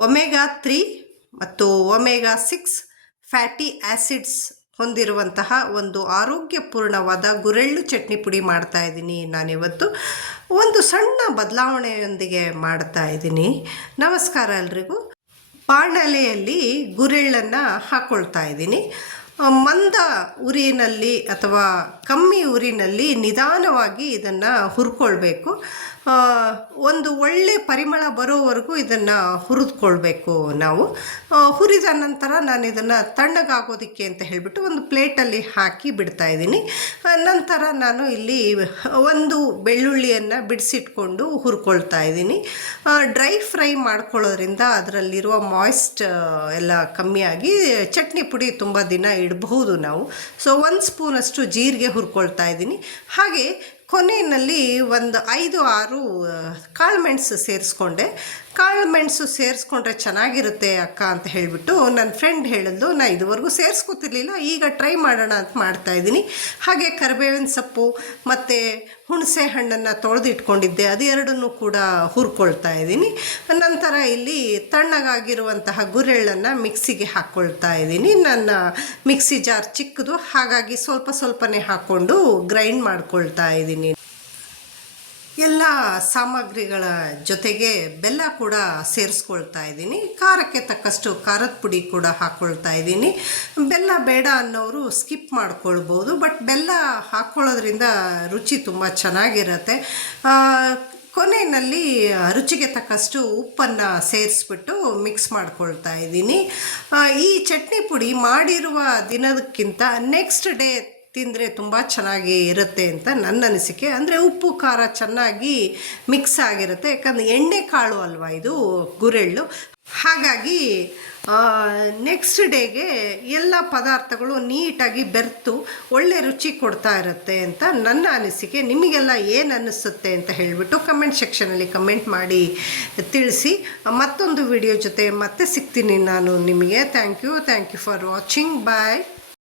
Omega three ಮತ್ತು omega six fatty acids ಹೊಂದಿರುವಂತಹ ಒಂದು ಆರೋಗ್ಯಪೂರ್ಣವಾದ ಗುರೆಳ್ಳು ಚಟ್ನಿ ಪುಡಿ ಮಾಡ್ತಾ ಇದ್ದೀನಿ ನಾನಿವತ್ತು. ಒಂದು ಸಣ್ಣ ಬದಲಾವಣೆಯೊಂದಿಗೆ ಮಾಡ್ತಾ ಇದ್ದೀನಿ. ನಮಸ್ಕಾರ ಎಲ್ರಿಗೂ. ಬಾಣಲೆಯಲ್ಲಿ ಗುರೆಳ್ಳನ್ನು ಹಾಕ್ಕೊಳ್ತಾ ಇದ್ದೀನಿ. ಮಂದ ಉರಿನಲ್ಲಿ ಅಥವಾ ಕಮ್ಮಿ ಉರಿನಲ್ಲಿ ನಿಧಾನವಾಗಿ ಇದನ್ನು ಹುರ್ಕೊಳ್ಬೇಕು. ಒಂದು ಒಳ್ಳೆ ಪರಿಮಳ ಬರೋವರೆಗೂ ಇದನ್ನು ಹುರಿದುಕೊಳ್ಬೇಕು ನಾವು. ಹುರಿದ ನಂತರ ನಾನು ಇದನ್ನು ತಣ್ಣಗಾಗೋದಕ್ಕೆ ಅಂತ ಹೇಳಿಬಿಟ್ಟು ಒಂದು ಪ್ಲೇಟಲ್ಲಿ ಹಾಕಿ ಬಿಡ್ತಾ ಇದ್ದೀನಿ. ನಂತರ ನಾನು ಇಲ್ಲಿ ಒಂದು ಬೆಳ್ಳುಳ್ಳಿಯನ್ನು ಬಿಡಿಸಿಟ್ಕೊಂಡು ಹುರ್ಕೊಳ್ತಾ ಇದ್ದೀನಿ. ಡ್ರೈ ಫ್ರೈ ಮಾಡ್ಕೊಳ್ಳೋದ್ರಿಂದ ಅದರಲ್ಲಿರುವ ಮಾಯ್ಸ್ಟ್ ಎಲ್ಲ ಕಮ್ಮಿಯಾಗಿ, ಚಟ್ನಿ ಪುಡಿ ತುಂಬ ದಿನ ಇಡಬಹುದು ನಾವು. ಸೊ ಒಂದು ಸ್ಪೂನಷ್ಟು ಜೀರಿಗೆ ಹುರ್ಕೊಳ್ತಾ ಇದ್ದೀನಿ. ಹಾಗೆ ಕೊನೆಯಲ್ಲಿ ಒಂದು ಐದು ಆರು ಕಾಳುಮೆಣಸು ಸೇರಿಸ್ಕೊಂಡೆ. ಕಾಳುಮೆಣಸು ಸೇರಿಸ್ಕೊಂಡ್ರೆ ಚೆನ್ನಾಗಿರುತ್ತೆ ಅಕ್ಕ ಅಂತ ಹೇಳಿಬಿಟ್ಟು ನನ್ನ ಫ್ರೆಂಡ್ ಹೇಳಿದ್ಲು ನಾನು ಇದುವರೆಗೂ ಸೇರಿಸ್ಕೊತಿರ್ಲಿಲ್ಲ, ಈಗ ಟ್ರೈ ಮಾಡೋಣ ಅಂತ ಮಾಡ್ತಾ ಇದ್ದೀನಿ. ಹಾಗೆ ಕರಿಬೇವಿನ ಸೊಪ್ಪು ಮತ್ತು ಹುಣಸೆ ಹಣ್ಣನ್ನು ತೊಳೆದಿಟ್ಕೊಂಡಿದ್ದೆ. ಅದೆರಡನ್ನೂ ಕೂಡ ಹುರ್ಕೊಳ್ತಾ ಇದ್ದೀನಿ. ನಂತರ ಇಲ್ಲಿ ತಣ್ಣಗಾಗಿರುವಂತಹ ಗುರೆಳ್ಳನ್ನು ಮಿಕ್ಸಿಗೆ ಹಾಕ್ಕೊಳ್ತಾ ಇದ್ದೀನಿ. ನನ್ನ ಮಿಕ್ಸಿ ಜಾರ್ ಚಿಕ್ಕದು, ಹಾಗಾಗಿ ಸ್ವಲ್ಪ ಸ್ವಲ್ಪನೇ ಹಾಕ್ಕೊಂಡು ಗ್ರೈಂಡ್ ಮಾಡ್ಕೊಳ್ತಾ ಇದ್ದೀನಿ. ಎಲ್ಲ ಸಾಮಗ್ರಿಗಳ ಜೊತೆಗೆ ಬೆಲ್ಲ ಕೂಡ ಸೇರಿಸ್ಕೊಳ್ತಾ ಇದ್ದೀನಿ. ಖಾರಕ್ಕೆ ತಕ್ಕಷ್ಟು ಖಾರದ ಪುಡಿ ಕೂಡ ಹಾಕ್ಕೊಳ್ತಾ ಇದ್ದೀನಿ. ಬೆಲ್ಲ ಬೇಡ ಅನ್ನೋರು ಸ್ಕಿಪ್ ಮಾಡ್ಕೊಳ್ಬೋದು, ಬಟ್ ಬೆಲ್ಲ ಹಾಕ್ಕೊಳ್ಳೋದ್ರಿಂದ ರುಚಿ ತುಂಬ ಚೆನ್ನಾಗಿರುತ್ತೆ. ಕೊನೆಯಲ್ಲಿ ರುಚಿಗೆ ತಕ್ಕಷ್ಟು ಉಪ್ಪನ್ನು ಸೇರಿಸ್ಬಿಟ್ಟು ಮಿಕ್ಸ್ ಮಾಡ್ಕೊಳ್ತಾ ಇದ್ದೀನಿ. ಈ ಚಟ್ನಿ ಪುಡಿ ಮಾಡಿರುವ ದಿನದಕ್ಕಿಂತ ನೆಕ್ಸ್ಟ್ ಡೇ ತಿಂದರೆ ತುಂಬ ಚೆನ್ನಾಗಿ ಇರುತ್ತೆ ಅಂತ ನನ್ನ ಅನಿಸಿಕೆ. ಅಂದರೆ ಉಪ್ಪು, ಖಾರ ಚೆನ್ನಾಗಿ ಮಿಕ್ಸ್ ಆಗಿರುತ್ತೆ. ಯಾಕಂದರೆ ಎಣ್ಣೆ ಕಾಳು ಅಲ್ವಾ ಇದು, ಗುರೆಳ್ಳು. ಹಾಗಾಗಿ ನೆಕ್ಸ್ಟ್ ಡೇಗೆ ಎಲ್ಲ ಪದಾರ್ಥಗಳು ನೀಟಾಗಿ ಬೆರೆತು ಒಳ್ಳೆ ರುಚಿ ಕೊಡ್ತಾ ಇರುತ್ತೆ ಅಂತ ನನ್ನ ಅನಿಸಿಕೆ. ನಿಮಗೆಲ್ಲ ಏನು ಅನ್ನಿಸುತ್ತೆ ಅಂತ ಹೇಳಿಬಿಟ್ಟು ಕಮೆಂಟ್ ಸೆಕ್ಷನಲ್ಲಿ ಕಮೆಂಟ್ ಮಾಡಿ ತಿಳಿಸಿ. ಮತ್ತೊಂದು ವಿಡಿಯೋ ಜೊತೆ ಮತ್ತೆ ಸಿಗ್ತೀನಿ ನಾನು ನಿಮಗೆ. Thank you thank you for watching bye